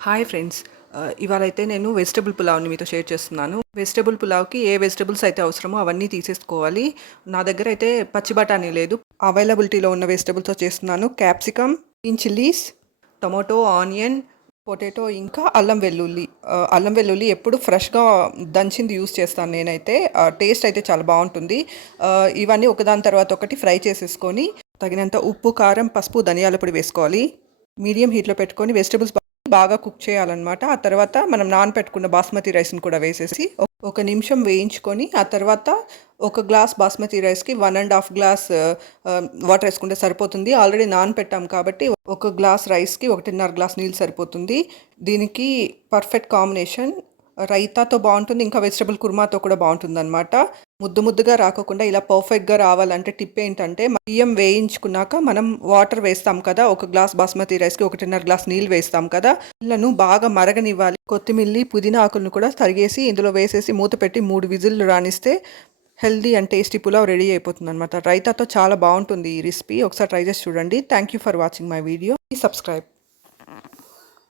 Hi friends ఇవాళ అయితే నేను వెజిటబుల్ పులావ్ని మీతో షేర్ చేస్తున్నాను. వెజిటబుల్ పులావ్కి ఏ వెజిటబుల్స్ అయితే అవసరమో అవన్నీ తీసేసుకోవాలి. నా దగ్గర అయితే పచ్చి బఠానీ లేదు. అవైలబిలిటీలో ఉన్న వెజిటబుల్స్తో చేస్తున్నాను. Capsicum green chillies tomato onion potato ఇంకా అల్లం వెల్లుల్లి. Uh, అల్లం వెల్లుల్లి ఎప్పుడు ఫ్రెష్గా దంచింది యూస్ చేస్తాను నేనైతే. Uh, టేస్ట్ అయితే చాలా బాగుంటుంది. Uh, ఇవన్నీ ఒకదాని తర్వాత ఒకటి ఫ్రై చేసేసుకొని తగినంత ఉప్పు కారం పసుపు ధనియాల పొడి వేసుకోవాలి. మీడియం హీట్లో పెట్టుకొని వెజిటబుల్స్ బాగా కుక్ చేయాలన్నమాట. ఆ తర్వాత మనం నానపెట్టుకున్న బాస్మతి రైస్ని కూడా వేసేసి ఒక- నిమిషం వేయించుకొని ఆ తర్వాత ఒక గ్లాస్ బాస్మతి రైస్కి one and half glass water వేసుకుంటే సరిపోతుంది. ఆల్రెడీ నానపెట్టాం కాబట్టి ఒక గ్లాస్ రైస్కి ఒకటిన్నర గ్లాస్ నీళ్ళు సరిపోతుంది. దీనికి పర్ఫెక్ట్ కాంబినేషన్ రైతాతో బాగుంటుంది ఇంకా వెజిటబుల్ కుర్మాతో కూడా బాగుంటుంది అనమాట ముద్దు ముద్దుగా రాకోకుండా ఇలా పర్ఫెక్ట్గా రావాలంటే టిప్ ఏంటంటే బియ్యం వేయించుకున్నాక మనం వాటర్ వేస్తాం కదా ఒక గ్లాస్ బాస్మతి రైస్కి ఒకటిన్నర గ్లాస్ నీళ్ళు వేస్తాం కదా నీళ్ళను బాగా మరగనివ్వాలి. కొత్తిమిల్లి పుదీనా ఆకులను కూడా తరిగేసి ఇందులో వేసేసి మూత పెట్టి మూడు విజిల్లు రానిస్తే healthy and tasty pulao ready అయిపోతుంది అనమాట రైతాతో చాలా బాగుంటుంది ఈ రెసిపీ ఒకసారి ట్రై చేసి చూడండి. Thank you for watching my video subscribe